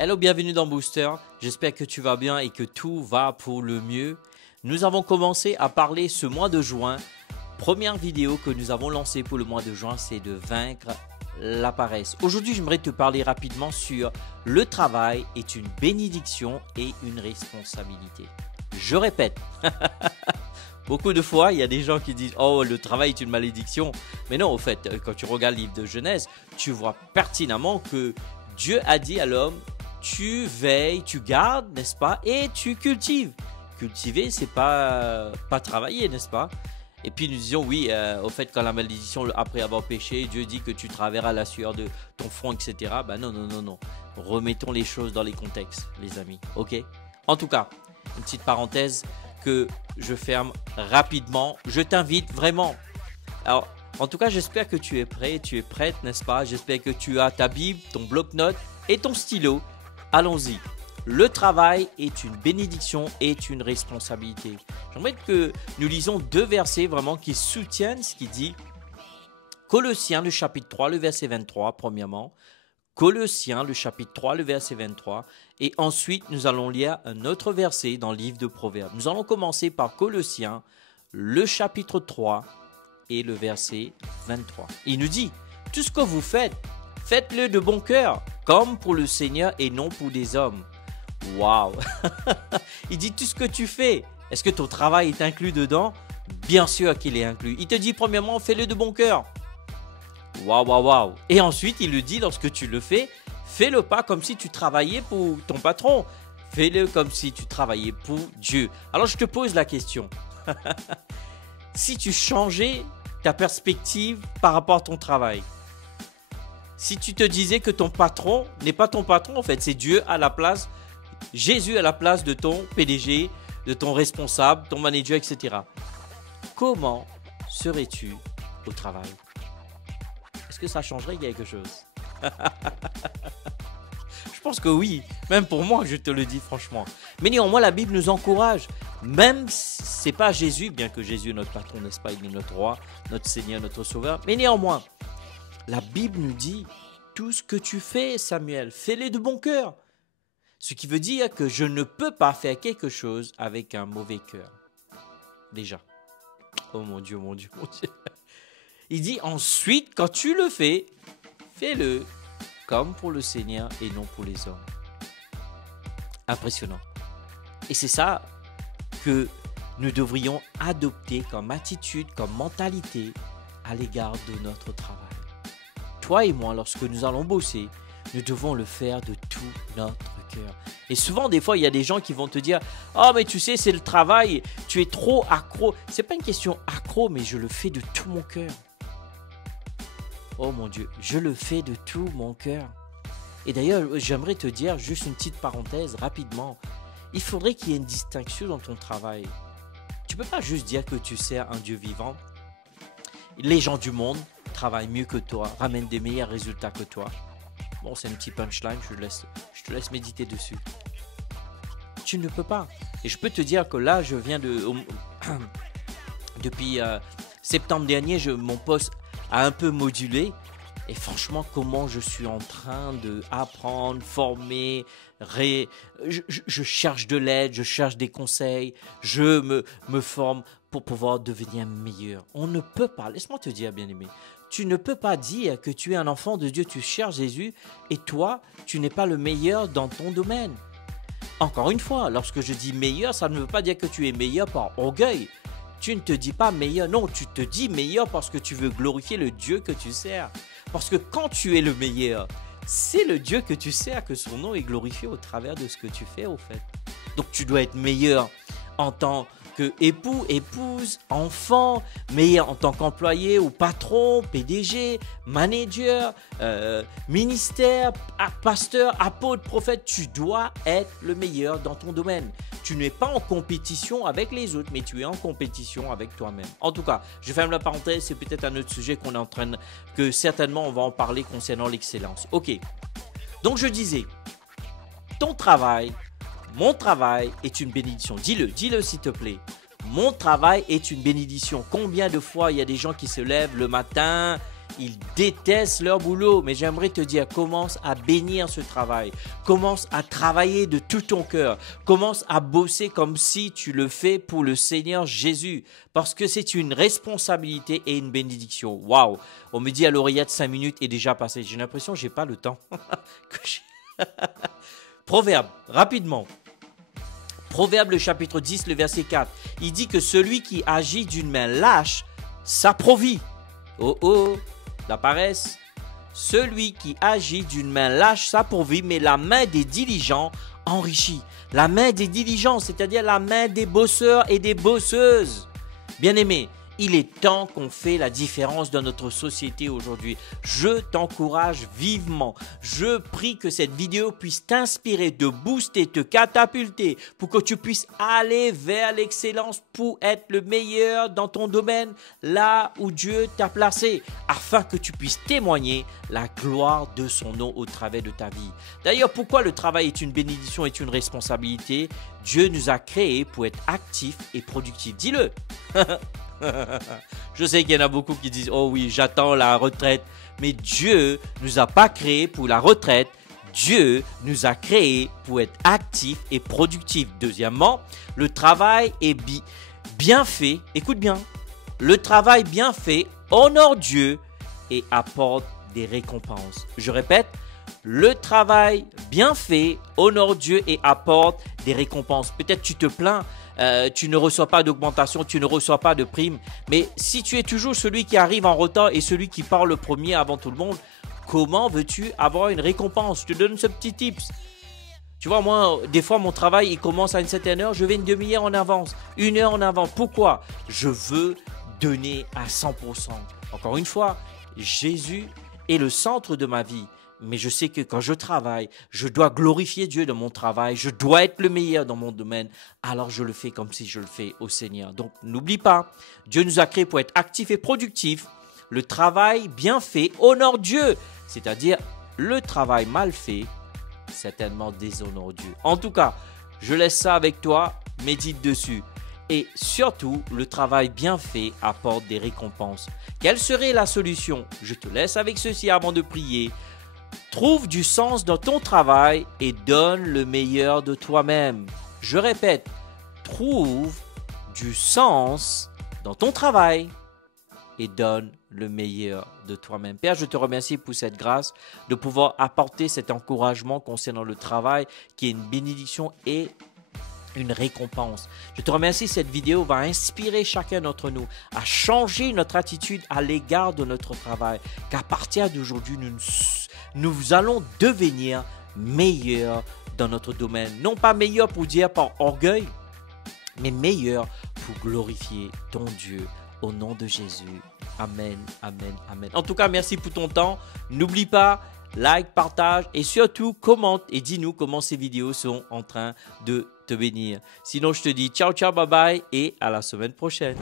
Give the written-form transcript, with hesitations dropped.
Hello, bienvenue dans Booster. J'espère que tu vas bien et que tout va pour le mieux. Nous avons commencé à parler ce mois de juin. Première vidéo que nous avons lancée pour le mois de juin, c'est de vaincre la paresse. Aujourd'hui, j'aimerais te parler rapidement sur le travail est une bénédiction et une responsabilité. Je répète, beaucoup de fois, il y a des gens qui disent « Oh, le travail est une malédiction ». Mais non, au fait, quand tu regardes le livre de Genèse, tu vois pertinemment que Dieu a dit à l'homme « Tu veilles, tu gardes, n'est-ce pas, et tu cultives ». Cultiver, c'est pas travailler, n'est-ce pas? Et puis nous disions oui, au fait, quand la malédiction, après avoir péché, Dieu dit que tu travailleras la sueur de ton front, etc. Ben non. Remettons les choses dans les contextes, les amis. Ok? En tout cas, une petite parenthèse que je ferme rapidement. Je t'invite vraiment. Alors, en tout cas, j'espère que tu es prêt, tu es prête, n'est-ce pas? J'espère que tu as ta Bible, ton bloc-notes et ton stylo. Allons-y. Le travail est une bénédiction et une responsabilité. J'aimerais que nous lisons deux versets vraiment qui soutiennent ce qui dit. Colossiens, le chapitre 3, le verset 23, premièrement. Colossiens, le chapitre 3, le verset 23. Et ensuite, nous allons lire un autre verset dans le livre de Proverbes. Nous allons commencer par Colossiens, le chapitre 3 et le verset 23. Il nous dit, tout ce que vous faites, faites-le de bon cœur, comme pour le Seigneur et non pour des hommes. Waouh! Il dit tout ce que tu fais. Est-ce que ton travail est inclus dedans? Bien sûr qu'il est inclus. Il te dit premièrement, fais-le de bon cœur. Waouh! Et ensuite, il le dit lorsque tu le fais, fais-le pas comme si tu travaillais pour ton patron. Fais-le comme si tu travaillais pour Dieu. Alors je te pose la question. Si tu changeais ta perspective par rapport à ton travail, si tu te disais que ton patron n'est pas ton patron, en fait, c'est Dieu à la place, Jésus à la place de ton PDG, de ton responsable, ton manager, etc. Comment serais-tu au travail? Est-ce que ça changerait quelque chose? Je pense que oui, même pour moi, je te le dis franchement. Mais néanmoins, la Bible nous encourage. Même si ce n'est pas Jésus, bien que Jésus est notre patron, n'est-ce pas? Il est notre roi, notre Seigneur, notre Sauveur. Mais néanmoins, la Bible nous dit, tout ce que tu fais, Samuel, fais-le de bon cœur. Ce qui veut dire que je ne peux pas faire quelque chose avec un mauvais cœur. Déjà. Oh mon Dieu. Il dit ensuite, quand tu le fais, fais-le comme pour le Seigneur et non pour les hommes. Impressionnant. Et c'est ça que nous devrions adopter comme attitude, comme mentalité à l'égard de notre travail. Toi et moi, lorsque nous allons bosser, nous devons le faire de tout notre cœur. Et souvent, des fois, il y a des gens qui vont te dire « Oh, mais tu sais, c'est le travail, tu es trop accro. » Ce n'est pas une question accro, mais je le fais de tout mon cœur. Oh mon Dieu, je le fais de tout mon cœur. Et d'ailleurs, j'aimerais te dire, juste une petite parenthèse, rapidement. Il faudrait qu'il y ait une distinction dans ton travail. Tu ne peux pas juste dire que tu sers un Dieu vivant. Les gens du monde travaillent mieux que toi, ramènent des meilleurs résultats que toi. Bon, c'est un petit punchline, je te laisse méditer dessus. Tu ne peux pas. Et je peux te dire que là, je viens depuis septembre dernier, mon poste a un peu modulé. Et franchement, comment je suis en train d'apprendre, former, je cherche de l'aide, je cherche des conseils, je me forme pour pouvoir devenir meilleur. On ne peut pas, laisse-moi te dire, bien-aimé, tu ne peux pas dire que tu es un enfant de Dieu, tu cherches Jésus et toi, tu n'es pas le meilleur dans ton domaine. Encore une fois, lorsque je dis meilleur, ça ne veut pas dire que tu es meilleur par orgueil. Tu ne te dis pas meilleur, non, tu te dis meilleur parce que tu veux glorifier le Dieu que tu sers. Parce que quand tu es le meilleur, c'est le Dieu que tu sers que son nom est glorifié au travers de ce que tu fais au fait. Donc tu dois être meilleur en tant que époux, épouse, enfant, meilleur en tant qu'employé ou patron, PDG, manager, ministère, pasteur, apôtre, prophète. Tu dois être le meilleur dans ton domaine. Tu n'es pas en compétition avec les autres, mais tu es en compétition avec toi-même. En tout cas, je ferme la parenthèse, c'est peut-être un autre sujet qu'on est en train que certainement on va en parler concernant l'excellence. Ok, donc je disais, ton travail, mon travail est une bénédiction. Dis-le s'il te plaît. Mon travail est une bénédiction. Combien de fois il y a des gens qui se lèvent le matin ils détestent leur boulot. Mais j'aimerais te dire, commence à bénir ce travail. Commence à travailler de tout ton cœur. Commence à bosser comme si tu le fais pour le Seigneur Jésus. Parce que c'est une responsabilité et une bénédiction. Waouh! On me dit à l'oreillette 5 minutes est déjà passé. J'ai l'impression que je n'ai pas le temps. Proverbe, rapidement. Proverbe, le chapitre 10, le verset 4. Il dit que celui qui agit d'une main lâche s'approvit. Oh oh, la paresse. Celui qui agit d'une main lâche s'approvit, mais la main des diligents enrichit. La main des diligents, c'est-à-dire la main des bosseurs et des bosseuses. Bien-aimés, il est temps qu'on fait la différence dans notre société aujourd'hui. Je t'encourage vivement. Je prie que cette vidéo puisse t'inspirer, te booster, te catapulter pour que tu puisses aller vers l'excellence pour être le meilleur dans ton domaine, là où Dieu t'a placé, afin que tu puisses témoigner la gloire de son nom au travers de ta vie. D'ailleurs, pourquoi le travail est une bénédiction, est une responsabilité? Dieu nous a créés pour être actifs et productifs. Dis-le. Je sais qu'il y en a beaucoup qui disent « Oh oui, j'attends la retraite ». Mais Dieu ne nous a pas créés pour la retraite. Dieu nous a créés pour être actifs et productifs. Deuxièmement, le travail est bien fait. Écoute bien. Le travail bien fait honore Dieu et apporte des récompenses. Je répète, le travail bien fait honore Dieu et apporte des récompenses. Peut-être tu te plains. Tu ne reçois pas d'augmentation, tu ne reçois pas de prime. Mais si tu es toujours celui qui arrive en retard et celui qui part le premier avant tout le monde, comment veux-tu avoir une récompense? Je te donne ce petit tips. Tu vois, moi, des fois, mon travail, il commence à une certaine heure, je vais une demi-heure en avance, 1 heure en avance. Pourquoi? Je veux donner à 100%. Encore une fois, Jésus est le centre de ma vie. Mais je sais que quand je travaille, je dois glorifier Dieu dans mon travail, je dois être le meilleur dans mon domaine, alors je le fais comme si je le fais au Seigneur. Donc n'oublie pas, Dieu nous a créés pour être actifs et productifs. Le travail bien fait honore Dieu, c'est-à-dire le travail mal fait, certainement déshonore Dieu. En tout cas, je laisse ça avec toi, médite dessus. Et surtout, le travail bien fait apporte des récompenses. Quelle serait la solution? Je te laisse avec ceci avant de prier. Trouve du sens dans ton travail et donne le meilleur de toi-même. Je répète, trouve du sens dans ton travail et donne le meilleur de toi-même. Père, je te remercie pour cette grâce de pouvoir apporter cet encouragement concernant le travail qui est une bénédiction et une récompense. Je te remercie, cette vidéo va inspirer chacun d'entre nous à changer notre attitude à l'égard de notre travail, qu'à partir d'aujourd'hui, nous allons devenir meilleurs dans notre domaine. Non pas meilleurs pour dire par orgueil, mais meilleurs pour glorifier ton Dieu. Au nom de Jésus. Amen, amen, amen. En tout cas, merci pour ton temps. N'oublie pas, like, partage et surtout commente et dis-nous comment ces vidéos sont en train de te bénir. Sinon, je te dis ciao, ciao, bye bye et à la semaine prochaine.